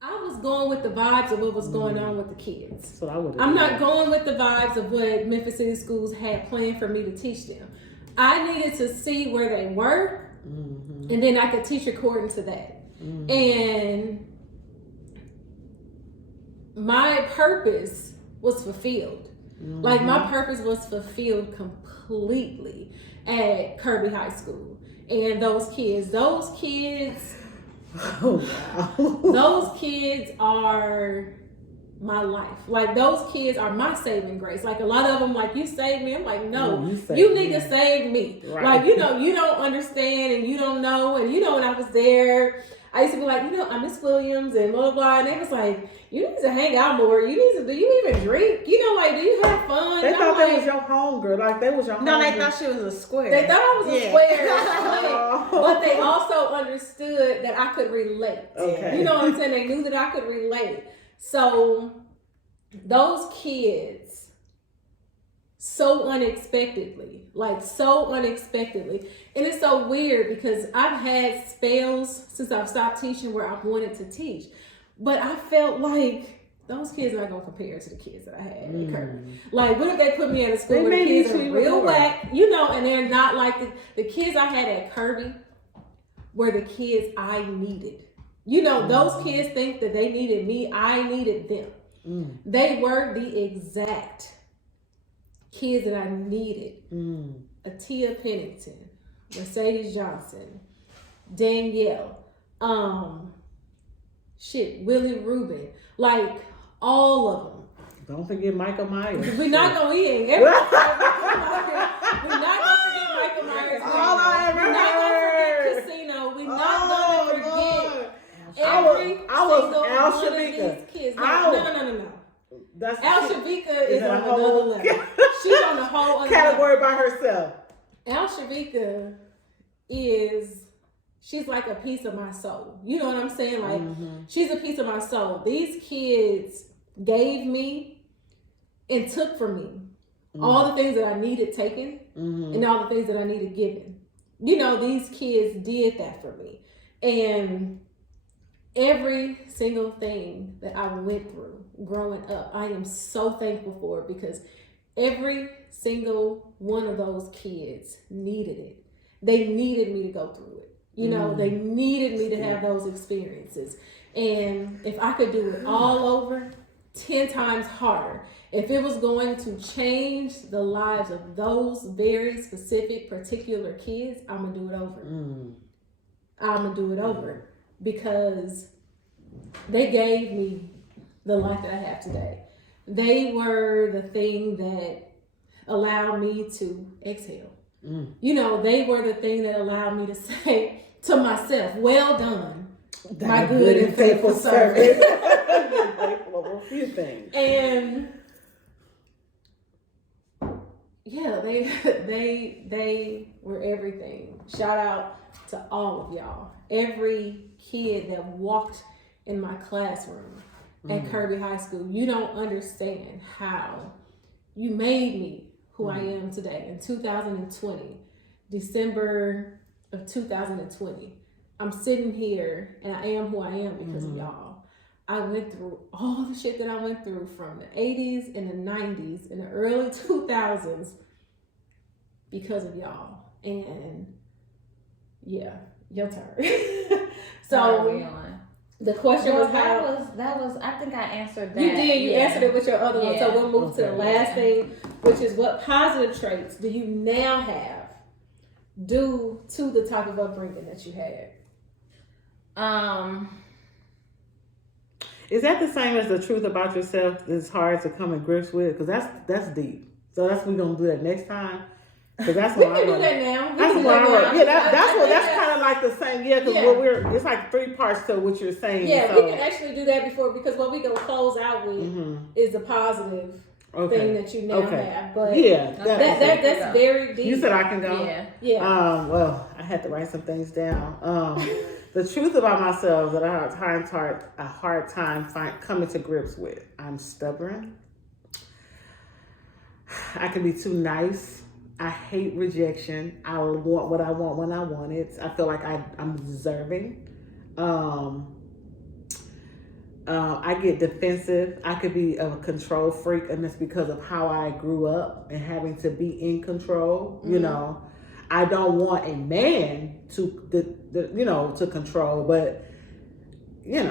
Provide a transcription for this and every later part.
I was going with the vibes of what was going on with the kids. So I'm not going with the vibes of what Memphis City Schools had planned for me to teach them. I needed to see where they were, and then I could teach according to that. And my purpose was fulfilled. Like, my purpose was fulfilled completely at Kirby High School. And those kids, oh, wow. those kids are my life. Like, those kids are my saving grace. Like, a lot of them, like, you saved me. I'm like, no, you niggas saved me. Right. Like, you don't understand and you don't know. And when I was there, I used to be like, I miss Williams and blah, blah, blah. And they was like, you need to hang out more. Do you even drink? Do you have fun? They thought that was your home girl. Like, they was your home girl. No, they thought she was a square. They thought I was a square. But they also understood that I could relate. Okay. You know what I'm saying? They knew that I could relate. So those kids, so unexpectedly. And it's so weird because I've had spells since I've stopped teaching where I've wanted to teach. But I felt like those kids are not going to compare to the kids that I had at Kirby. Like, what if they put me at a school where the kids are real whack, and they're not like the kids I had at Kirby were the kids I needed. Those kids think that they needed me. I needed them. They were the exact kids that I needed. Atia Pennington, Mercedes Johnson, Danielle, Willie Rubin, like all of them. Don't forget Michael Myers. We're not gonna eat every. We're not gonna forget Michael Myers. All I ever We're not gonna forget Casino. We're not gonna forget every single Al one of Shavika. these kids. No. Al Shavika is on another level. She's on a whole other category by herself. Al Shavika she's like a piece of my soul. You know what I'm saying? Like, she's a piece of my soul. These kids gave me and took from me all the things that I needed taken and all the things that I needed given. These kids did that for me. And every single thing that I went through growing up, I am so thankful for it because every single one of those kids needed it. They needed me to go through it. They needed me to have those experiences. And if I could do it all over, 10 times harder, if it was going to change the lives of those very specific, particular kids, I'm going to do it over. I'm going to do it over because they gave me the life that I have today. They were the thing that allowed me to exhale. They were the thing that allowed me to say to myself, well done, my good and faithful servant. A few things. And yeah, they were everything. Shout out to all of y'all. Every kid that walked in my classroom at Kirby High School, you don't understand how you made me who I am today. In 2020, December of 2020, I'm sitting here and I am who I am because of y'all. I went through all the shit that I went through from the 80s and the 90s and the early 2000s because of y'all. And yeah, your turn. So the question was how that was I think I answered that. You did. You answered it with your other one. So we'll move to the last thing, which is what positive traits do you now have due to the type of upbringing that you had? Is that the same as the truth about yourself that's hard to come in grips with? Because that's deep. So we're gonna do that next time. Because that's we what can do that now. That's what I yeah, that's kind of like the same. Yeah, because it's like 3 parts to what you're saying. Yeah, so. we can actually do that because what we gonna close out with is the positive thing that you now have. But that's very deep. You said I can go. Yeah. Well, I had to write some things down. The truth about myself that I have a hard time coming to grips with. I'm stubborn. I can be too nice. I hate rejection. I want what I want when I want it. I feel like I'm deserving. I get defensive. I could be a control freak, and it's because of how I grew up and having to be in control. You know, I don't want a man to control, but when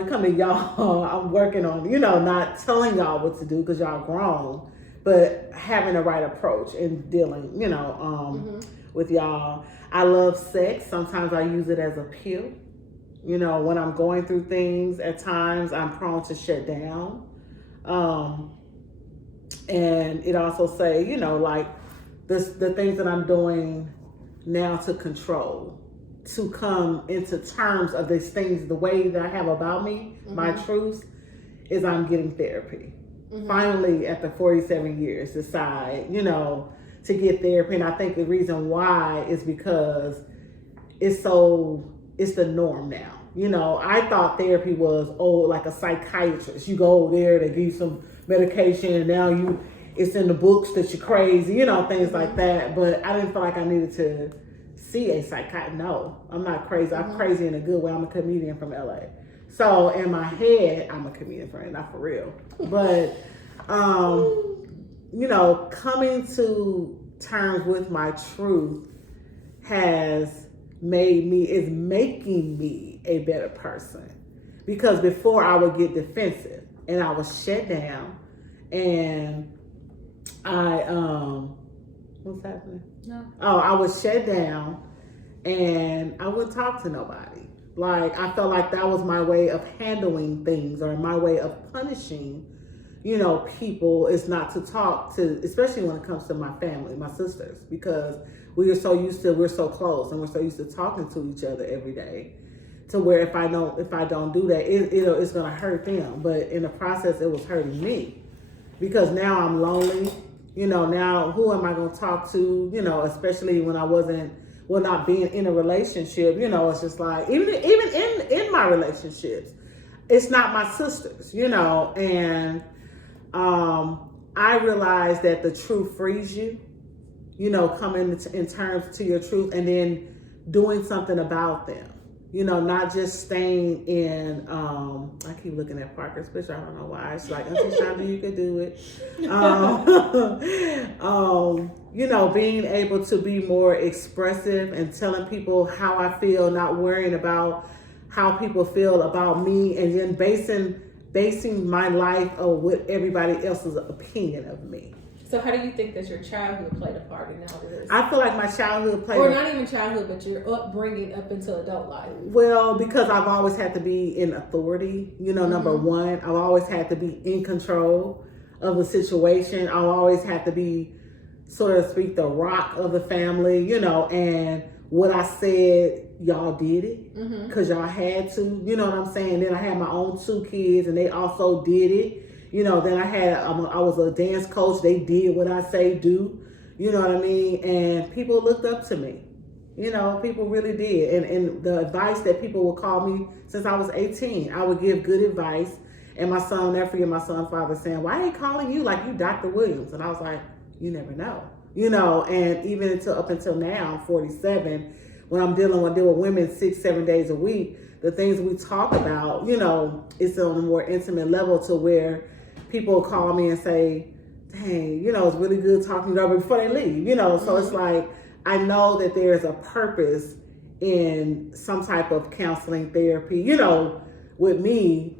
it comes to y'all, I'm working on not telling y'all what to do because y'all grown, but having the right approach and dealing with y'all. I love sex. Sometimes I use it as a pill. When I'm going through things, at times I'm prone to shut down. And it also say, like the things that I'm doing now to control, to come into terms of these things, the way that I have about me, my truths, is I'm getting therapy. Finally, after 47 years, decide, to get therapy. And I think the reason why is because it's the norm now. I thought therapy was, like a psychiatrist. You go over there, they give you some medication, and now it's in the books that you're crazy, things like that. But I didn't feel like I needed to see a psychiatrist. No, I'm not crazy. I'm crazy in a good way. I'm a comedian from LA. So in my head, I'm a comedian friend, not for real. But, coming to terms with my truth is making me a better person. Because before I would get defensive and I was shut down and what's happening? No. Oh, I was shut down and I wouldn't talk to nobody. Like, I felt like that was my way of handling things, or my way of punishing, people, is not to talk to, especially when it comes to my family, my sisters, because we're so close and we're so used to talking to each other every day, to where if I don't do that, it's gonna hurt them. But in the process, it was hurting me, because now I'm lonely. Now who am I gonna talk to? Especially when I not being in a relationship. It's just like even in my relationships, it's not my sisters. And I realized that the truth frees you. Coming in terms to your truth and then doing something about them. Not just staying in, I keep looking at Parker's picture. I don't know why. It's like, Auntie Shonda, you could do it. Being able to be more expressive and telling people how I feel, not worrying about how people feel about me, and then basing my life on what everybody else's opinion of me. So how do you think that your childhood played a part in all of this? I feel like my childhood played... Or not even childhood, but your upbringing up until adult life. Well, because I've always had to be in authority, number one. I've always had to be in control of the situation. I've always had to be, so to speak, the rock of the family, and what I said, y'all did it because y'all had to, you know what I'm saying? Then I had my own 2 kids and they also did it. Then I was a dance coach. They did what I say do. You know what I mean? And people looked up to me. People really did. And the advice that people would call me since I was 18, I would give good advice. And my son, I'll never forget my son's father saying, "Why ain't calling you like you Dr. Williams?" And I was like, you never know. And even up until now, I'm 47, when I'm dealing with women 6-7 days a week, the things we talk about, it's on a more intimate level, to where people call me and say, "Dang, it's really good talking to you," before they leave, So it's like, I know that there's a purpose in some type of counseling therapy, with me,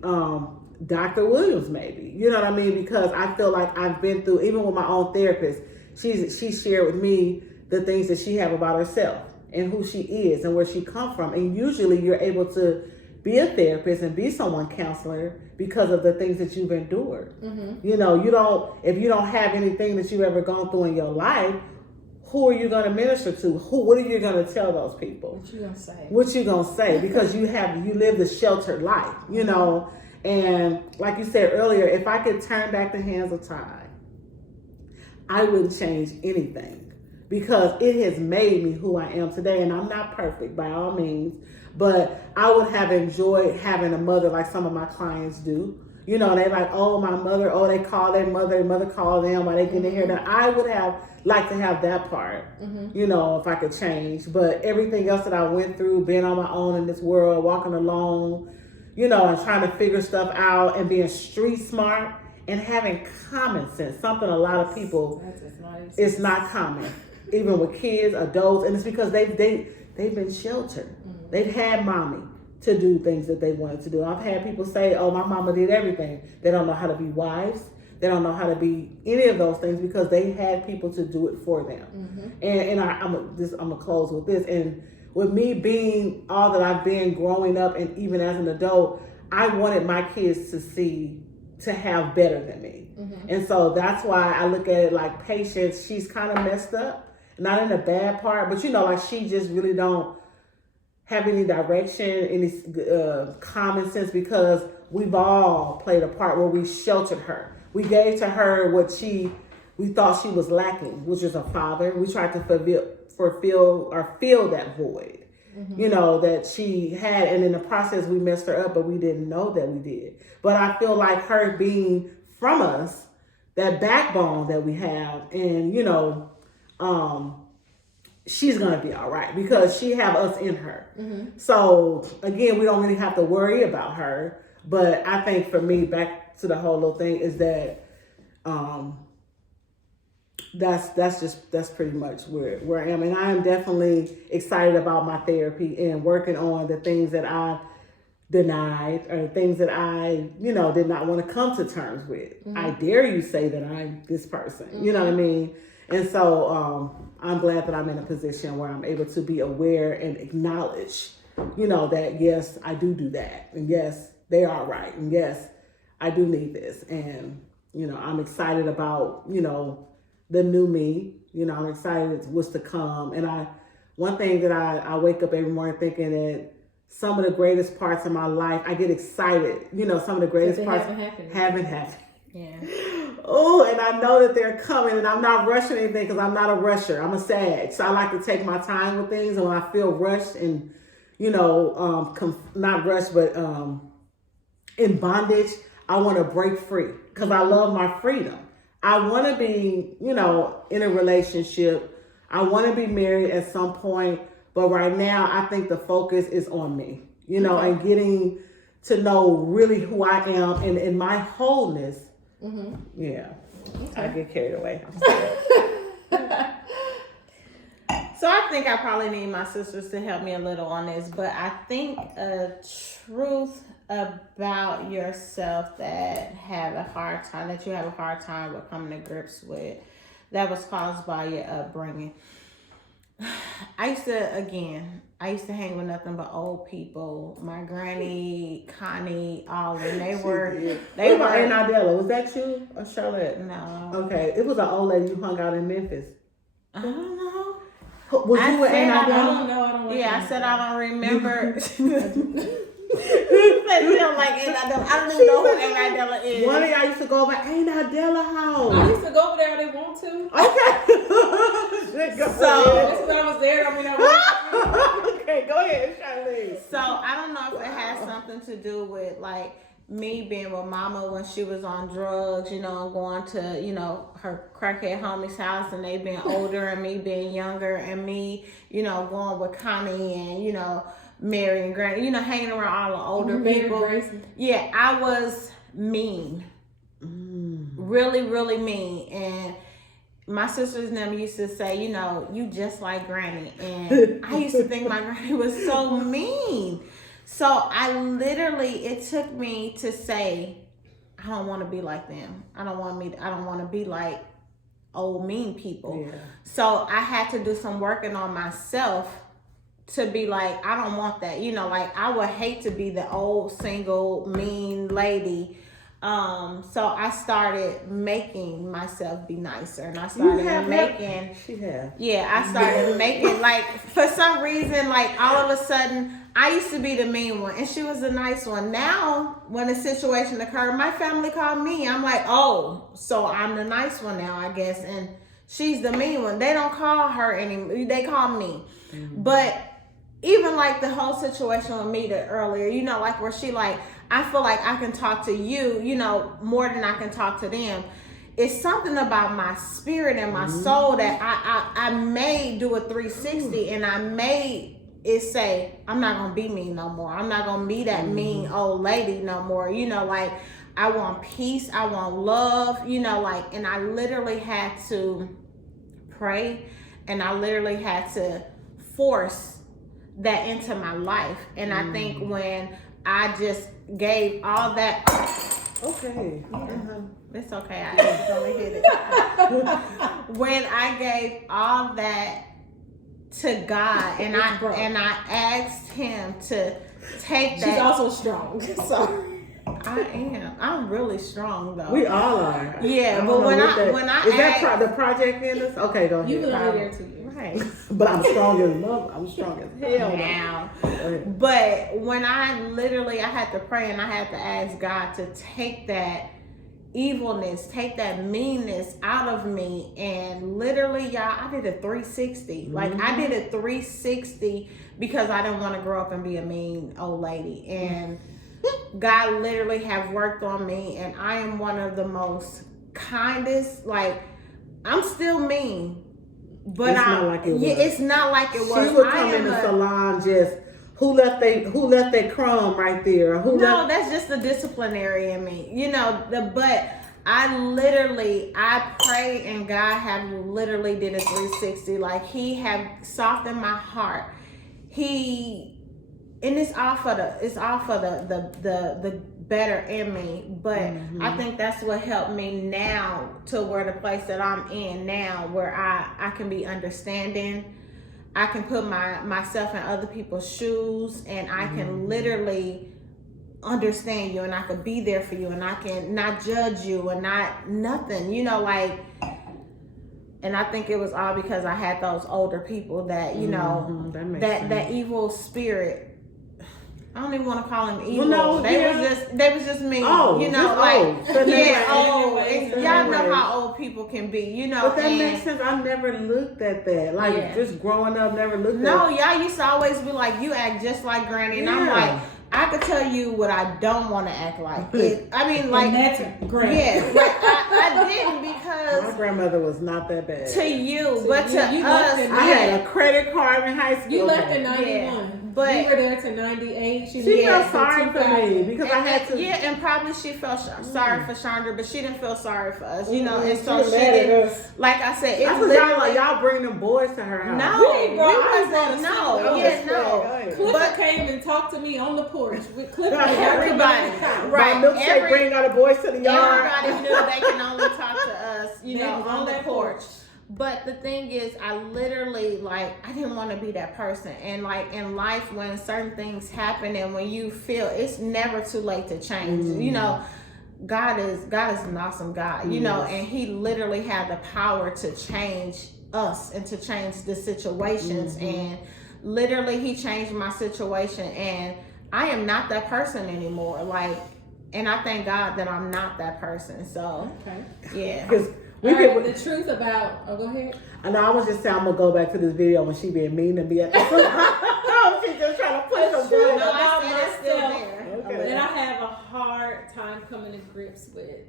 Dr. Williams, maybe, you know what I mean? Because I feel like I've been through, even with my own therapist, she shared with me the things that she have about herself and who she is and where she come from. And usually you're able to be a therapist and be someone counselor because of the things that you've endured. If you don't have anything that you've ever gone through in your life, who are you going to minister to? What are you going to tell those people? What you going to say? Because you live the sheltered life, And like you said earlier, if I could turn back the hands of time, I wouldn't change anything, because it has made me who I am today. And I'm not perfect by all means, but I would have enjoyed having a mother like some of my clients do. They like, "Oh, my mother," they call their mother call them while they get their hair done. I would have liked to have that part, if I could change. But everything else that I went through, being on my own in this world, walking alone, and trying to figure stuff out and being street smart and having common sense. Something a lot of people, it's not common, even with kids, adults, and it's because they've been sheltered. They've had mommy to do things that they wanted to do. I've had people say, "Oh, my mama did everything." They don't know how to be wives. They don't know how to be any of those things because they had people to do it for them. And I'm gonna close with this. And with me being all that I've been growing up, and even as an adult, I wanted my kids to have better than me. And so that's why I look at it like Patience. She's kind of messed up, not in a bad part, but like she just really don't have any direction, any common sense, because we've all played a part where we sheltered her. We gave to her what we thought she was lacking, which is a father. We tried to fulfill or fill that void, that she had. And in the process, we messed her up, but we didn't know that we did. But I feel like her being from us, that backbone that we have, and, she's going to be all right because she have us in her. So again, we don't really have to worry about her. But I think for me, back to the whole little thing, is that that's pretty much where I am. And I am definitely excited about my therapy and working on the things that I denied or things that I, did not want to come to terms with. I dare you say that I'm this person, you know what I mean? And so I'm glad that I'm in a position where I'm able to be aware and acknowledge, that yes, I do that. And yes, they are right. And yes, I do need this. And, I'm excited about, the new me. I'm excited what's to come. And one thing that I wake up every morning thinking that some of the greatest parts of my life, I get excited. Some of the greatest parts haven't happened. Yeah. Oh, and I know that they're coming, and I'm not rushing anything because I'm not a rusher. I'm a Sag, so I like to take my time with things. And when I feel rushed and, not rushed, but in bondage, I want to break free because I love my freedom. I want to be, in a relationship. I want to be married at some point, but right now I think the focus is on me, and getting to know really who I am and in my wholeness. Yeah. Okay. I get carried away. So I think I probably need my sisters to help me a little on this, but I think a truth about yourself that you have a hard time with coming to grips with, that was caused by your upbringing. I used to hang with nothing but old people. My granny, Connie, all of them. They were Aunt Idella. Was that you or Charlotte? No. Okay. It was an old lady you hung out in Memphis. I don't know. Was you with Aunt Idella? I don't know. Yeah, I said I don't remember. I don't even know who Aunt Idella is. One of y'all used to go over Aunt Idella house. I used to go over there when they want to. Okay. That's when I was there. Okay, go ahead, Charlene. So I don't know if it has something to do with like me being with Mama when she was on drugs, going to, her crackhead homie's house, and they being older and me being younger, and me, going with Connie and, Mary and Granny, hanging around all the older people. Yeah, I was mean. Really, really mean. And my sisters and them used to say, you just like Granny. And I used to think my Granny was so mean. So it took me to say, I don't want to be like them. I don't want to be like old mean people. Yeah. So I had to do some working on myself to be like, I don't want that. I would hate to be the old single mean lady. So I started making myself be nicer, and I started making. I started making, like, for some reason, like, all of a sudden, I used to be the mean one, and she was the nice one. Now, when a situation occurred, my family called me. I'm like, oh, so I'm the nice one now, I guess, and she's the mean one. They don't call her anymore. They call me. Mm-hmm. But even like the whole situation with Mita earlier, like where she like, I feel like I can talk to you, more than I can talk to them. It's something about my spirit and my soul that I may do a 360 and I may is say, I'm not gonna be mean no more. I'm not gonna be that mean old lady no more. You know, like I want peace, I want love, you know, like, and I literally had to pray, and I literally had to force that into my life. And I think when I just gave all that, Okay. it's okay, I accidentally hit it. When I gave all that to God, and I asked Him to take that. She's also strong. So I'm really strong though. We all are. Yeah, I but don't know when what I when I is asked, that the project in us? Okay, go ahead. you can be there too. right But I'm strong as love. I'm strong as hell now. Go ahead. But when I had to pray, and I had to ask God to take that evilness, take that meanness out of me, and literally, y'all, I did a 360. Like I did a 360 because I didn't want to grow up and be a mean old lady. And God literally have worked on me, and I am one of the most kindest. Like I'm still mean, but It's not like it was. it's not like it was. She would I come am in the a- salon just who left that crumb right there? Who No, left? that's just the disciplinary in me. You know, but I pray, and God have literally did a 360. Like He have softened my heart. And it's all for the better in me. But I think that's what helped me now to where the place that I'm in now, where I can be understanding. I can put myself in other people's shoes, and I can literally understand you, and I can be there for you, and I can not judge you and not nothing, you know, like. And I think it was all because I had those older people that, you know, that evil spirit. I don't even want to call them evil. Well, no, they was just mean. Oh, you know, just like old. So yeah, old. old. And y'all know how old people can be, you know. But that makes sense. I never looked at that. Like just growing up, never looked at. No, y'all used to always be like, you act just like Granny, and I'm like, I could tell you what I don't want to act like. I mean, like, and that's great. Yeah, like I didn't because my grandmother was not that bad. to you, but to you us, I had a credit card in high school. You left in 91. But you were there to 98. She felt sorry for me because I had to. Yeah, and probably she felt sorry for Chandra, but she didn't feel sorry for us, you know. And She so was she mad at didn't. us. Like I said, That's it's what y'all bring them boys to her house. No, We wasn't. no, yeah, no. Clifford came and talked to me on the porch with Clifford. Everybody, right? My milkshake bring all the boys to the yard. Everybody knew they can only talk to us, you They know, was on the that porch. But the thing is, I literally, like, I didn't want to be that person. And like in life, when certain things happen and when you feel it's never too late to change, you know, God is an awesome God, you know, and He literally had the power to change us and to change the situations. And literally He changed my situation, and I am not that person anymore. Like, and I thank God that I'm not that person. So, yeah. Because the truth about. Oh, go ahead. I know. I was just saying I'm gonna go back to this video when she being mean and be at the. She's just trying to push some true. buttons. No, I said it's still there. Okay. And I have a hard time coming to grips with.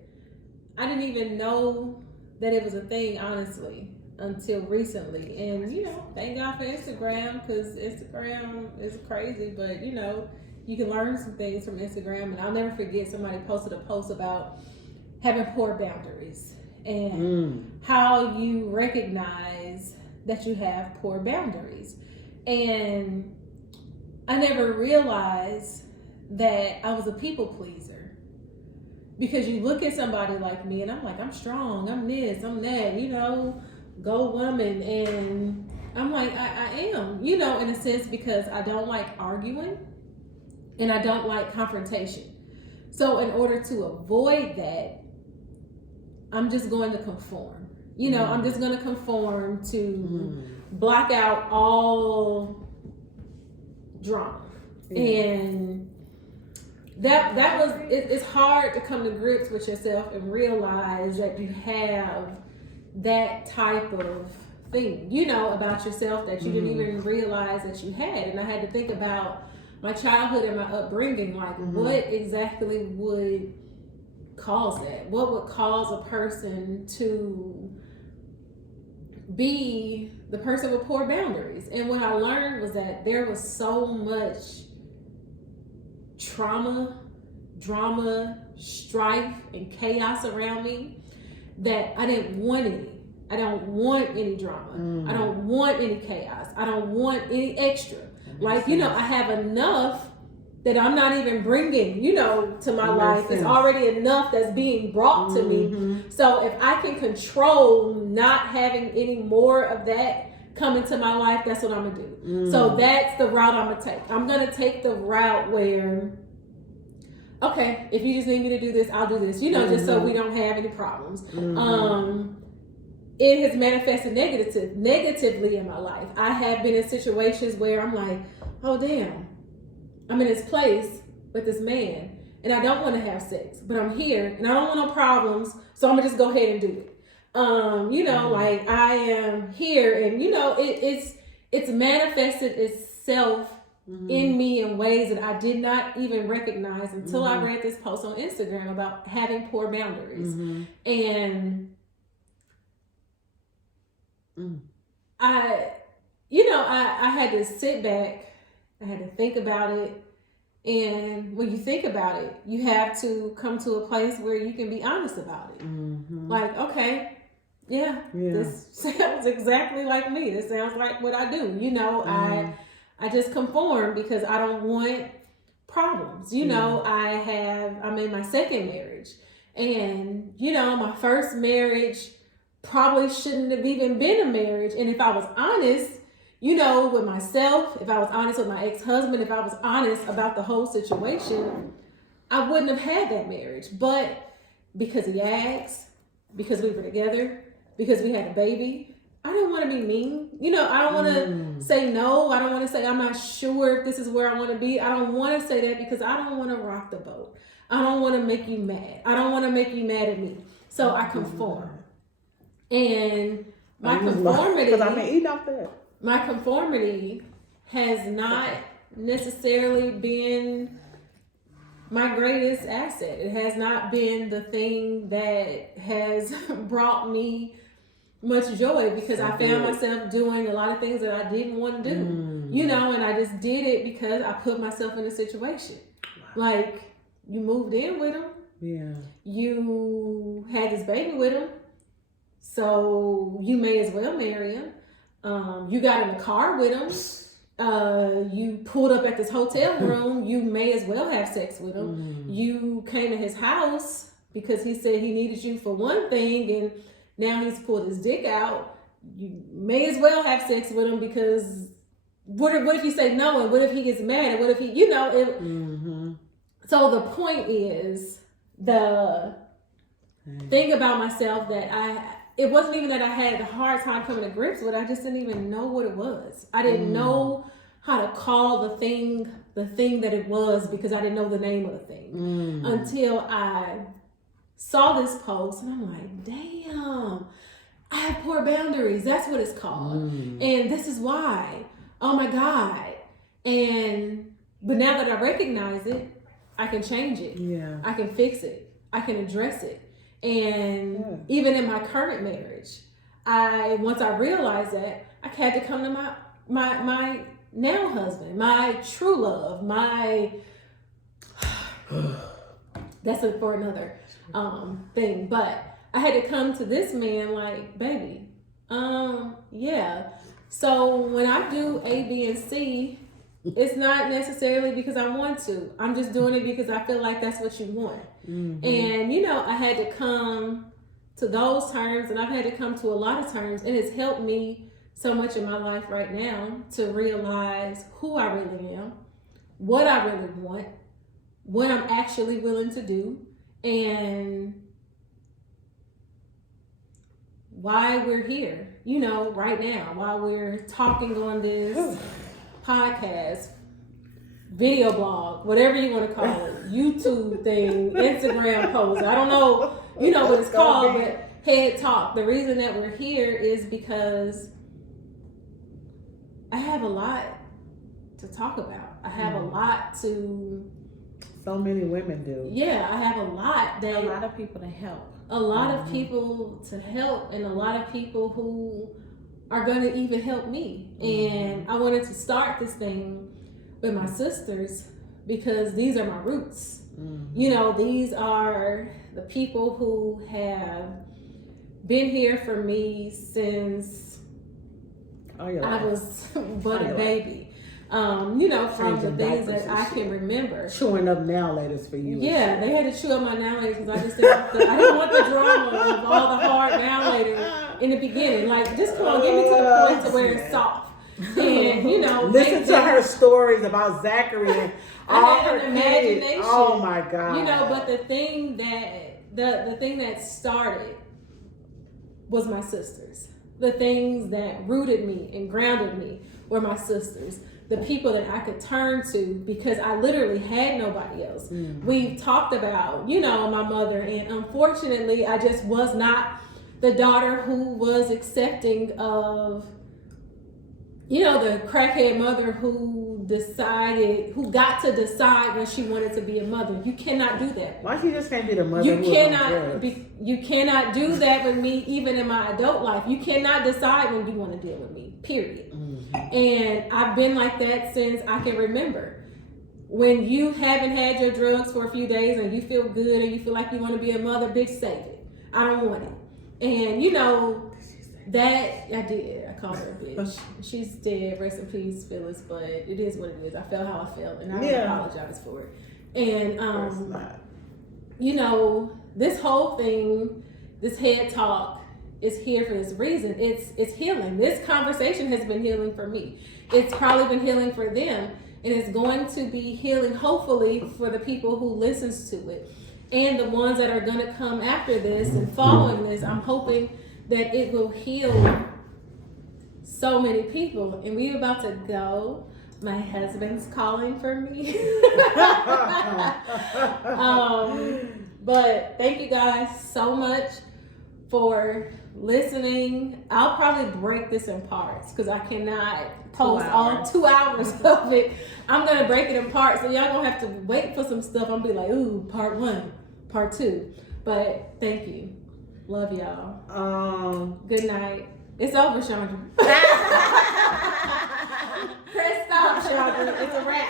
I didn't even know that it was a thing, honestly, until recently. And you know, thank God for Instagram, because Instagram is crazy. But you know, you can learn some things from Instagram. And I'll never forget, somebody posted a post about having poor boundaries and how you recognize that you have poor boundaries. And I never realized that I was a people pleaser, because you look at somebody like me and I'm like, I'm strong, I'm this, I'm that, you know, go woman. And I'm like, I am, you know, in a sense, because I don't like arguing and I don't like confrontation. So in order to avoid that, I'm just going to conform. You know, I'm just going to conform to block out all drama. And that was, it's hard to come to grips with yourself and realize that you have that type of thing, you know, about yourself that you didn't even realize that you had. And I had to think about my childhood and my upbringing, like what exactly would cause that? What would cause a person to be the person with poor boundaries. And what I learned was that there was so much trauma, drama, strife, and chaos around me that I didn't want any. I don't want any drama. I don't want any chaos. I don't want any extra. Like, you know, I have enough that I'm not even bringing, you know, to my life. It's already enough that's being brought to me. So if I can control not having any more of that come into my life, that's what I'm gonna do. So that's the route I'm gonna take. I'm gonna take the route where, okay, if you just need me to do this, I'll do this, you know, just so we don't have any problems. It has manifested negatively in my life. I have been in situations where I'm like, oh damn, I'm in this place with this man and I don't want to have sex, but I'm here and I don't want no problems, so I'm gonna just go ahead and do it. You know, like I am here, and you know, it's manifested itself in me in ways that I did not even recognize until I read this post on Instagram about having poor boundaries. And I had to sit back, I had to think about it. And when you think about it, you have to come to a place where you can be honest about it. Like, okay, yeah, this sounds exactly like me. This sounds like what I do. You know, I just conform because I don't want problems. You know, I'm in my second marriage. And, you know, my first marriage probably shouldn't have even been a marriage. And if I was honest, you know, with myself, if I was honest with my ex-husband, if I was honest about the whole situation, I wouldn't have had that marriage. But because he asked, because we were together, because we had a baby, I didn't want to be mean. You know, I don't want to say no. I don't want to say I'm not sure if this is where I want to be. I don't want to say that because I don't want to rock the boat. I don't want to make you mad. I don't want to make you mad at me. So I conform. And my conformity, my conformity has not necessarily been my greatest asset. It has not been the thing that has brought me much joy because I found myself doing a lot of things that I didn't want to do, you know, and I just did it because I put myself in a situation. Like, you moved in with him. Yeah. You had this baby with him. So you may as well marry him. You got in the car with him. You pulled up at this hotel room. You may as well have sex with him. You came to his house because he said he needed you for one thing, and now he's pulled his dick out. You may as well have sex with him because what if you say no, and what if he gets mad, and what if he, you know? So the point is, the thing about myself that it wasn't even that I had a hard time coming to grips with. I just didn't even know what it was. I didn't know how to call the thing that it was because I didn't know the name of the thing until I saw this post, and I'm like, damn, I have poor boundaries. That's what it's called. And this is why. Oh my God. But now that I recognize it, I can change it. Yeah. I can fix it. I can address it. And even in my current marriage, once I realized that, I had to come to my now husband, my true love, that's it for another thing. But I had to come to this man like, baby, yeah. So when I do A, B, and C, it's not necessarily because I want to. I'm just doing it because I feel like that's what you want. And, you know, I had to come to those terms, and I've had to come to a lot of terms, and it's helped me so much in my life right now to realize who I really am, what I really want, what I'm actually willing to do, and why we're here, you know, right now, while we're talking on this podcast, video blog, whatever you want to call it, YouTube thing, Instagram post, I don't know, you know what it's called, but Head Talk. The reason that we're here is because I have a lot to talk about. I have a lot to... So many women do. Yeah, I have a lot that... A lot of people to help. A lot of people to help, and a lot of people who are going to even help me. And I wanted to start this thing with my sisters because these are my roots. You know, these are the people who have been here for me since I was but a baby. You know, from the things that I can remember. Chewing up nail laters for you. Yeah, they had to chew up my nail laters because I just didn't want the drama of all the hard nail laters in the beginning. Like, just come on, get me to the point to where it's soft. And, you know, listen to her stories about Zachary and all her kids. Oh my God. You know, but the thing that started was my sisters. The things that rooted me and grounded me were my sisters. The people that I could turn to because I literally had nobody else. We talked about, you know, my mother, and unfortunately, I just was not the daughter who was accepting of, you know, the crackhead mother who got to decide when she wanted to be a mother. You cannot do that. Why she just can't be the mother? You cannot do that with me, even in my adult life. You cannot decide when you want to deal with me, period. And I've been like that since I can remember. When you haven't had your drugs for a few days and you feel good and you feel like you want to be a mother, bitch, save it. I don't want it. And you know, that I did. I called her a bitch. She's dead. Rest in peace, Phyllis. But it is what it is. I felt how I felt, and I don't apologize for it. And you know, this whole thing, this head talk, is here for this reason. It's healing. This conversation has been healing for me. It's probably been healing for them, and it's going to be healing, hopefully, for the people who listens to it, and the ones that are going to come after this and following this. I'm hoping that it will heal so many people. And we're about to go. My husband's calling for me. But thank you guys so much for listening. I'll probably break this in parts because I cannot post all 2 hours of it. I'm gonna break it in parts, so y'all gonna have to wait for some stuff. I'm gonna be like, ooh, part 1, part 2. But thank you. Love y'all. Good night. It's over, Chandra. Press stop, Chandra. It's a wrap.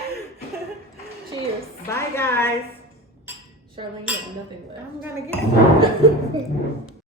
Cheers. Bye, guys. Charlene, you have nothing left. I'm gonna get some.